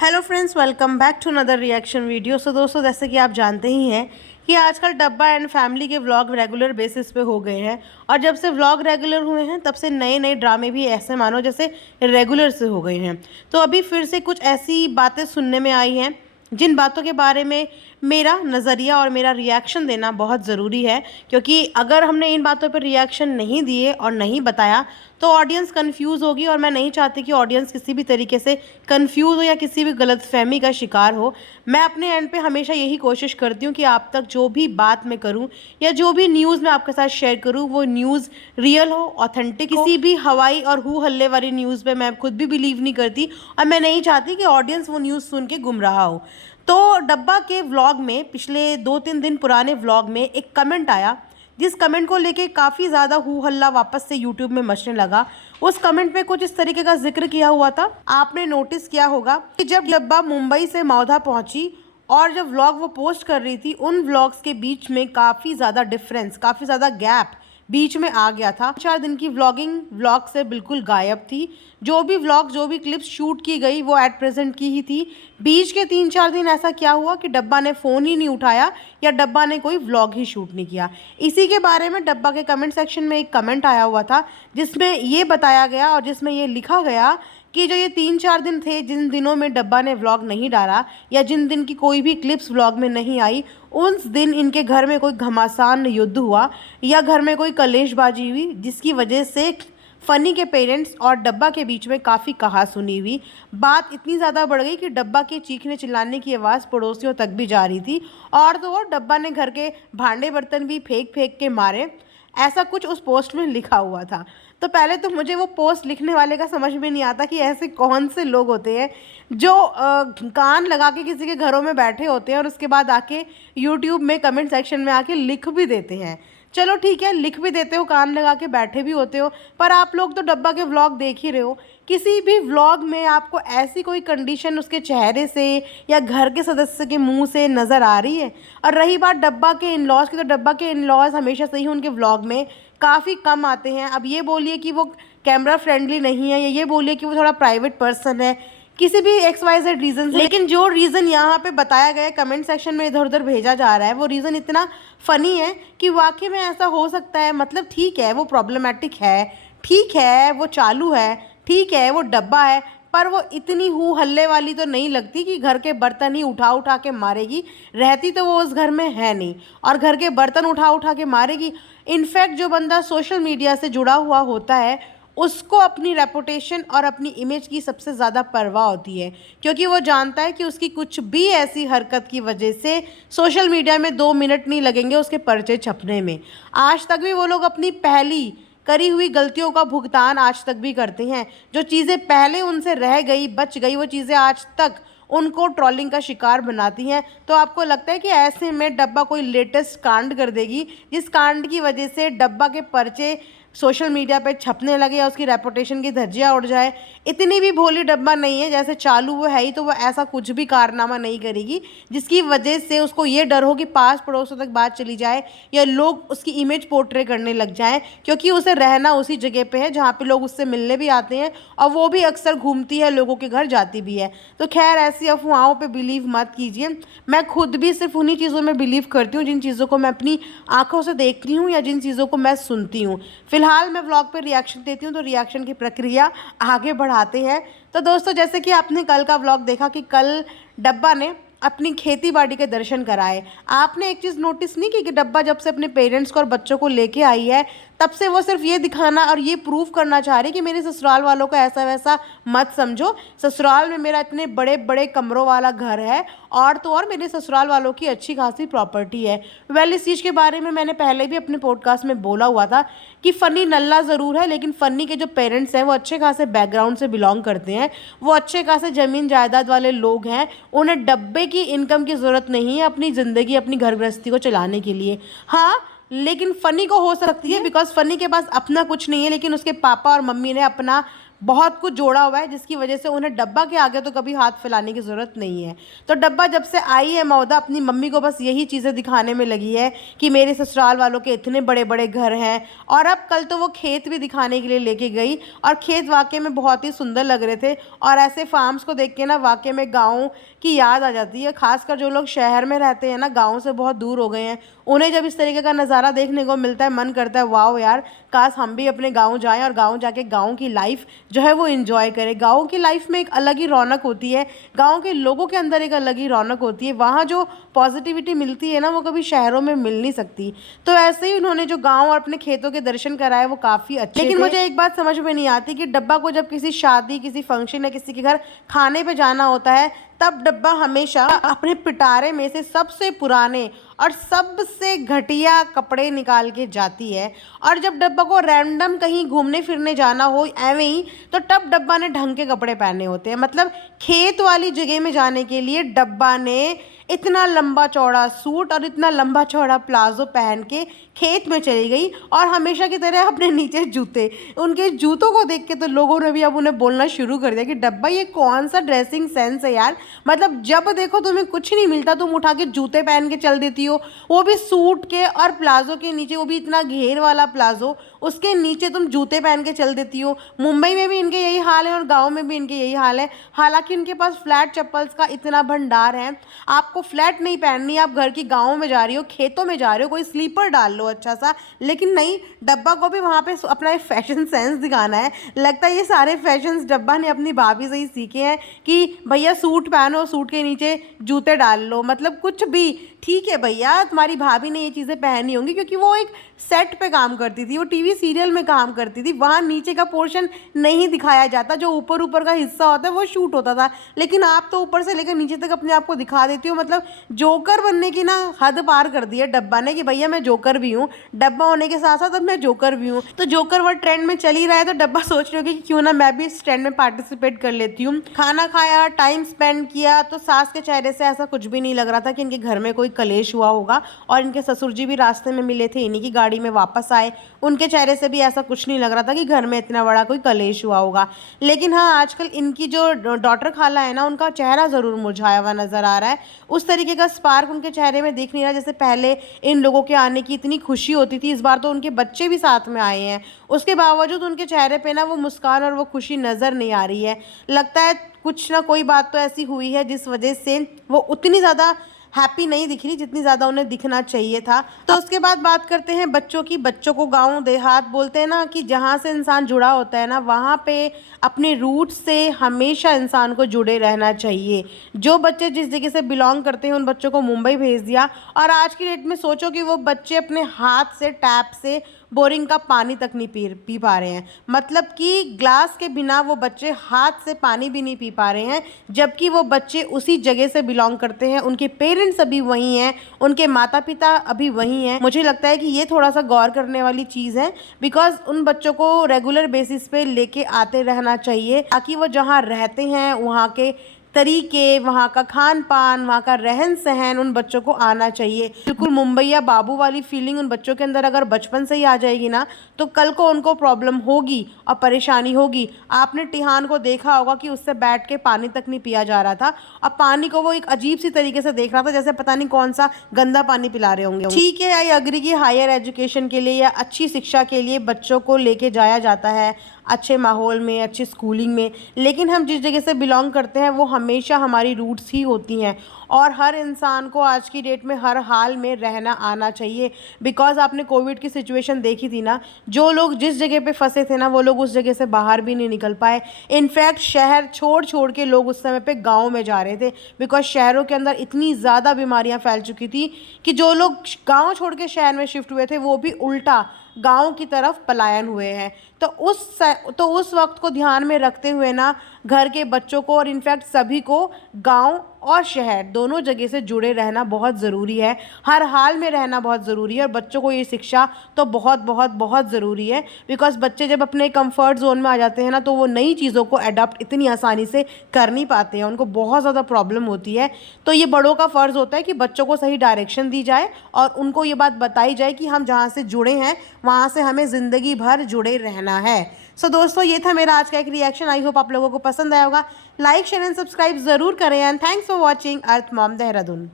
Hello friends, welcome back to another reaction video. दोस्तों, जैसे कि आप जानते ही हैं कि आजकल डब्बा एंड फैमिली के व्लॉग रेगुलर बेसिस पे हो गए हैं। और जब से व्लॉग रेगुलर हुए हैं तब से नए नए ड्रामे भी ऐसे मानो जैसे रेगुलर से हो गए हैं। तो अभी फिर से कुछ ऐसी बातें सुनने में आई हैं जिन बातों के बारे में मेरा नज़रिया और मेरा रिएक्शन देना बहुत ज़रूरी है, क्योंकि अगर हमने इन बातों पर रिएक्शन नहीं दिए और नहीं बताया तो ऑडियंस कंफ्यूज होगी, और मैं नहीं चाहती कि ऑडियंस किसी भी तरीके से कंफ्यूज हो या किसी भी गलतफहमी का शिकार हो। मैं अपने एंड पे हमेशा यही कोशिश करती हूँ कि आप तक जो भी बात मैं करूँ या जो भी न्यूज़ मैं आपके साथ शेयर करूँ वो न्यूज़ रियल हो, ऑथेंटिक हो। किसी भी हवाई और हु हल्ले वाली न्यूज़ पे मैं खुद भी बिलीव नहीं करती, और मैं नहीं चाहती कि ऑडियंस वो न्यूज़ सुन के गुमराह हो। तो डब्बा के व्लॉग में, पिछले 2-3 दिन पुराने व्लॉग में एक कमेंट आया, जिस कमेंट को लेके काफ़ी ज़्यादा हू हल्ला वापस से यूट्यूब में मचने लगा। उस कमेंट पे कुछ इस तरीके का जिक्र किया हुआ था, आपने नोटिस किया होगा कि जब डब्बा मुंबई से मौधा पहुंची और जब व्लॉग वो पोस्ट कर रही थी, उन व्लॉग्स के बीच में काफ़ी ज़्यादा डिफरेंस, काफ़ी ज़्यादा गैप बीच में आ गया था। 4 दिन की व्लॉगिंग व्लॉग से बिल्कुल गायब थी। जो भी व्लॉग, जो भी क्लिप्स शूट की गई वो एट प्रेजेंट की ही थी। बीच के 3-4 दिन ऐसा क्या हुआ कि डब्बा ने फ़ोन ही नहीं उठाया या डब्बा ने कोई व्लॉग ही शूट नहीं किया। इसी के बारे में डब्बा के कमेंट सेक्शन में एक कमेंट आया हुआ था, जिसमें ये बताया गया और जिसमें ये लिखा गया कि जो ये 3-4 दिन थे जिन दिनों में डब्बा ने व्लॉग नहीं डाला या जिन दिन की कोई भी क्लिप्स व्लॉग में नहीं आई, उस दिन इनके घर में कोई घमासान युद्ध हुआ या घर में कोई कलेशबाजी हुई, जिसकी वजह से फ़नी के पेरेंट्स और डब्बा के बीच में काफ़ी कहासुनी हुई। बात इतनी ज़्यादा बढ़ गई कि डब्बा के चीखने चिल्लाने की आवाज़ पड़ोसियों तक भी जा रही थी, और तो और डब्बा ने घर के भांडे बर्तन भी फेंक फेंक के मारे। ऐसा कुछ उस पोस्ट में लिखा हुआ था। तो पहले तो मुझे वो पोस्ट लिखने वाले का समझ में नहीं आता कि ऐसे कौन से लोग होते हैं जो कान लगा के किसी के घरों में बैठे होते हैं और उसके बाद आके यूट्यूब में कमेंट सेक्शन में आके लिख भी देते हैं। चलो ठीक है, लिख भी देते हो, कान लगा के बैठे भी होते हो, पर आप लोग तो डब्बा के व्लॉग देख ही रहे हो। किसी भी व्लॉग में आपको ऐसी कोई कंडीशन उसके चेहरे से या घर के सदस्य के मुंह से नज़र आ रही है? और रही बात डब्बा के इन-लॉज़ की, तो डब्बा के इन-लॉज़ हमेशा से ही उनके व्लॉग में काफ़ी कम आते हैं। अब ये बोलिए कि वो कैमरा फ्रेंडली नहीं है, या ये बोलिए कि वो थोड़ा प्राइवेट पर्सन है, किसी भी XYZ रीज़न से। लेकिन जो रीज़न यहाँ पे बताया गया है, कमेंट सेक्शन में इधर उधर भेजा जा रहा है, वो रीज़न इतना फ़नी है कि वाकई में ऐसा हो सकता है। मतलब ठीक है, वो प्रॉब्लमेटिक है, ठीक है वो चालू है, ठीक है वो डब्बा है, पर वो इतनी हू हल्ले वाली तो नहीं लगती कि घर के बर्तन ही उठा उठा के मारेगी। रहती तो वो उस घर में है नहीं, और घर के बर्तन उठा उठा के मारेगी। इनफैक्ट जो बंदा सोशल मीडिया से जुड़ा हुआ होता है उसको अपनी रेपुटेशन और अपनी इमेज की सबसे ज़्यादा परवाह होती है, क्योंकि वो जानता है कि उसकी कुछ भी ऐसी हरकत की वजह से सोशल मीडिया में 2 मिनट नहीं लगेंगे उसके पर्चे छपने में। आज तक भी वो लोग अपनी पहली करी हुई गलतियों का भुगतान आज तक भी करते हैं। जो चीज़ें पहले उनसे रह गई, बच गई, वो चीज़ें आज तक उनको ट्रोलिंग का शिकार बनाती हैं। तो आपको लगता है कि ऐसे में डब्बा कोई लेटेस्ट कांड कर देगी जिस कांड की वजह से डब्बा के पर्चे सोशल मीडिया पे छपने लगे या उसकी रेपुटेशन की धज्जियाँ उड़ जाए? इतनी भी भोली डब्बा नहीं है। जैसे चालू वो है ही, तो वो ऐसा कुछ भी कारनामा नहीं करेगी जिसकी वजह से उसको ये डर हो कि पास पड़ोसों तक बात चली जाए या लोग उसकी इमेज पोर्ट्रे करने लग जाएं, क्योंकि उसे रहना उसी जगह पे है जहाँ पे लोग उससे मिलने भी आते हैं, और वो भी अक्सर घूमती है, लोगों के घर जाती भी है। तो खैर, ऐसी अफवाहों पे बिलीव मत कीजिए। मैं खुद भी सिर्फ उन्हीं चीज़ों में बिलीव करती हूँ जिन चीज़ों को मैं अपनी आंखों से देख रही हूँ या जिन चीज़ों को मैं सुनती हूँ। फिलहाल मैं व्लॉग पे रिएक्शन देती हूँ, तो रिएक्शन की प्रक्रिया आगे बढ़ाते हैं। तो दोस्तों, जैसे कि आपने कल का व्लॉग देखा कि कल डब्बा ने अपनी खेती बाड़ी के दर्शन कराए। आपने एक चीज़ नोटिस नहीं की कि डब्बा जब से अपने पेरेंट्स को और बच्चों को लेके आई है, तब से वो सिर्फ ये दिखाना और ये प्रूव करना चाह रही कि मेरे ससुराल वालों को ऐसा वैसा मत समझो। ससुराल में मेरा इतने बड़े बड़े कमरों वाला घर है, और तो और मेरे ससुराल वालों की अच्छी खासी प्रॉपर्टी है। वेल, इस चीज़ के बारे में मैंने पहले भी अपने पॉडकास्ट में बोला हुआ था कि फ़नी नल्ला ज़रूर है, लेकिन फ़नी के जो पेरेंट्स हैं वो अच्छे खासे बैकग्राउंड से बिलोंग करते हैं, वो अच्छे खासे ज़मीन जायदाद वाले लोग हैं। उन्हें डब्बे की इनकम की ज़रूरत नहीं है अपनी ज़िंदगी, अपनी घर गृहस्थी को चलाने के लिए। हाँ, लेकिन फ़नी को हो सकती है, बिकॉज फ़नी के पास अपना कुछ नहीं है, लेकिन उसके पापा और मम्मी ने अपना बहुत कुछ जोड़ा हुआ है, जिसकी वजह से उन्हें डब्बा के आगे तो कभी हाथ फैलाने की ज़रूरत नहीं है। तो डब्बा जब से आई है मौदा अपनी मम्मी को बस यही चीज़ें दिखाने में लगी है कि मेरे ससुराल वालों के इतने बड़े बड़े घर हैं। और अब कल तो वो खेत भी दिखाने के लिए लेके गई, और खेत वाकई में बहुत ही सुंदर लग रहे थे। और ऐसे फार्म्स को देख के ना वाकई में गाँव की याद आ जाती है। खासकर जो लोग शहर में रहते हैं ना, गाँव से बहुत दूर हो गए हैं, उन्हें जब इस तरीके का नज़ारा देखने को मिलता है, मन करता है वाओ यार, काश हम भी अपने गाँव जाएं और गाँव जाके गाँव की लाइफ जो है वो एंजॉय करें। गाँव की लाइफ में एक अलग ही रौनक होती है, गाँव के लोगों के अंदर एक अलग ही रौनक होती है। वहाँ जो पॉजिटिविटी मिलती है ना, वो कभी शहरों में मिल नहीं सकती। तो ऐसे ही उन्होंने जो गाँव और अपने खेतों के दर्शन कराए वो काफ़ी अच्छे। लेकिन मुझे एक बात समझ में नहीं आती कि डब्बा को जब किसी शादी, किसी फंक्शन या किसी के घर खाने पे जाना होता है, तब डब्बा हमेशा अपने पिटारे में से सबसे पुराने और सबसे घटिया कपड़े निकाल के जाती है। और जब डब्बा को रैंडम कहीं घूमने फिरने जाना हो एवं ही, तो तब डब्बा ने ढंग के कपड़े पहने होते हैं। मतलब खेत वाली जगह में जाने के लिए डब्बा ने इतना लंबा चौड़ा सूट और इतना लंबा चौड़ा प्लाजो पहन के खेत में चली गई, और हमेशा की तरह अपने नीचे जूते। उनके जूतों को देख के तो लोगों ने भी अब उन्हें बोलना शुरू कर दिया कि डब्बा ये कौन सा ड्रेसिंग सेंस है यार, मतलब जब देखो तुम्हें कुछ नहीं मिलता तुम उठा के जूते पहन के चल देती हो, वो भी सूट के और प्लाजो के नीचे, वो भी इतना घेर वाला प्लाजो, उसके नीचे तुम जूते पहन के चल देती हो। मुंबई में भी इनके यही हाल है और गाँव में भी इनके यही हाल है। हालांकि उनके पास फ्लैट चप्पल्स का इतना भंडार है, आपको फ्लैट नहीं पहननी, आप घर की गाँव में जा रही हो, खेतों में जा रहे हो, कोई स्लीपर डाल लो अच्छा सा। लेकिन नहीं, डब्बा को भी वहाँ पे अपना एक फैशन सेंस दिखाना है। लगता है ये सारे फैशंस डब्बा ने अपनी भाभी से ही सीखे हैं कि भैया सूट पहनो, सूट के नीचे जूते डाल लो, मतलब कुछ भी ठीक है भैया, तुम्हारी भाभी ने ये चीज़ें पहनी होंगी क्योंकि वो एक सेट पे काम करती थी, वो टीवी सीरियल में काम करती थी, वहाँ नीचे का पोर्शन नहीं दिखाया जाता, जो ऊपर ऊपर का हिस्सा होता है वो शूट होता था। लेकिन आप तो ऊपर से लेकर नीचे तक अपने आप को दिखा देती हो। मतलब जोकर बनने की ना हद पार कर दी है डब्बा ने कि भैया मैं जोकर भी हूँ, डब्बा होने के साथ साथ अब मैं जोकर भी हूँ। तो जोकर वर्ड ट्रेंड में चल ही रहा है, तो डब्बा सोच रही होगी कि क्यों ना मैं भी इस ट्रेंड में पार्टिसिपेट कर लेती हूँ। खाना खाया, टाइम स्पेंड किया, तो सास के चेहरे से ऐसा कुछ भी नहीं लग रहा था कि इनके घर में कोई कलेश हुआ होगा। और इनके ससुर जी भी रास्ते में मिले थे, इन्हीं की गाड़ी में वापस आए, उनके चेहरे से भी ऐसा कुछ नहीं लग रहा था कि घर में इतना बड़ा कोई कलेश हुआ होगा। लेकिन हाँ, आजकल इनकी जो डॉटर खाला है ना, उनका चेहरा ज़रूर मुरझाया हुआ नज़र आ रहा है। उस तरीके का स्पार्क उनके चेहरे में दिख नहीं रहा जैसे पहले इन लोगों के आने की इतनी खुशी होती थी। इस बार तो उनके बच्चे भी साथ में आए हैं, उसके बावजूद उनके चेहरे पे ना वो मुस्कान और वो खुशी नज़र नहीं आ रही है। लगता है कुछ ना कोई बात तो ऐसी हुई है जिस वजह से वो उतनी ज़्यादा हैप्पी नहीं दिख रही जितनी ज़्यादा उन्हें दिखना चाहिए था। तो उसके बाद बात करते हैं बच्चों की। बच्चों को गांव देहात बोलते हैं ना, कि जहाँ से इंसान जुड़ा होता है ना, वहाँ पे अपने रूट से हमेशा इंसान को जुड़े रहना चाहिए। जो बच्चे जिस जगह से बिलोंग करते हैं उन बच्चों को मुंबई भेज दिया, और आज की डेट में सोचो कि वो बच्चे अपने हाथ से टैप से बोरिंग का पानी तक नहीं पी पा रहे हैं। मतलब कि ग्लास के बिना वो बच्चे हाथ से पानी भी नहीं पी पा रहे हैं, जबकि वो बच्चे उसी जगह से बिलोंग करते हैं, उनके पेरेंट्स अभी वही हैं, उनके माता पिता अभी वही हैं। मुझे लगता है कि ये थोड़ा सा गौर करने वाली चीज़ है, बिकॉज उन बच्चों को रेगुलर बेसिस पे लेके आते रहना चाहिए, ताकि वो जहाँ रहते हैं वहाँ के तरीके, वहाँ का खान पान, वहाँ का रहन सहन उन बच्चों को आना चाहिए। बिल्कुल मुंबईया बाबू वाली फीलिंग उन बच्चों के अंदर अगर बचपन से ही आ जाएगी ना, तो कल को उनको प्रॉब्लम होगी और परेशानी होगी। आपने टिहान को देखा होगा कि उससे बैठ के पानी तक नहीं पिया जा रहा था, और पानी को वो एक अजीब सी तरीके से देख रहा था, जैसे पता नहीं कौन सा गंदा पानी पिला रहे होंगे। ठीक है, आई अग्री कि हायर एजुकेशन के लिए या अच्छी शिक्षा के लिए बच्चों को लेके जाया जाता है अच्छे माहौल में, अच्छी स्कूलिंग में, लेकिन हम जिस जगह से बिलोंग करते हैं वो हमेशा हमारी रूट्स ही होती हैं। और हर इंसान को आज की डेट में हर हाल में रहना आना चाहिए, बिकॉज आपने कोविड की सिचुएशन देखी थी ना, जो लोग जिस जगह पे फंसे थे ना, वो लोग उस जगह से बाहर भी नहीं निकल पाए। इनफैक्ट शहर छोड़ छोड़ के लोग उस समय पे गांव में जा रहे थे, बिकॉज शहरों के अंदर इतनी ज़्यादा बीमारियां फैल चुकी थी कि जो लोग गाँव छोड़ के शहर में शिफ्ट हुए थे वो भी उल्टा गांव की तरफ पलायन हुए हैं। तो उस वक्त को ध्यान में रखते हुए ना, घर के बच्चों को और इनफैक्ट सभी को गांव और शहर दोनों जगह से जुड़े रहना बहुत ज़रूरी है। हर हाल में रहना बहुत ज़रूरी है और बच्चों को ये शिक्षा तो बहुत बहुत बहुत ज़रूरी है। बिकॉज़ बच्चे जब अपने कंफर्ट जोन में आ जाते हैं ना, तो वो नई चीज़ों को अडॉप्ट इतनी आसानी से कर नहीं पाते हैं, उनको बहुत ज़्यादा प्रॉब्लम होती है। तो ये बड़ों का फ़र्ज़ होता है कि बच्चों को सही डायरेक्शन दी जाए और उनको ये बात बताई जाए कि हम जहाँ से जुड़े हैं वहाँ से हमें ज़िंदगी भर जुड़े रहना है। सो दोस्तों, ये था मेरा आज का एक रिएक्शन। आई होप आप लोगों को पसंद आया होगा। लाइक शेयर एंड सब्सक्राइब ज़रूर करें and thanks for watching earth mom Dehradun.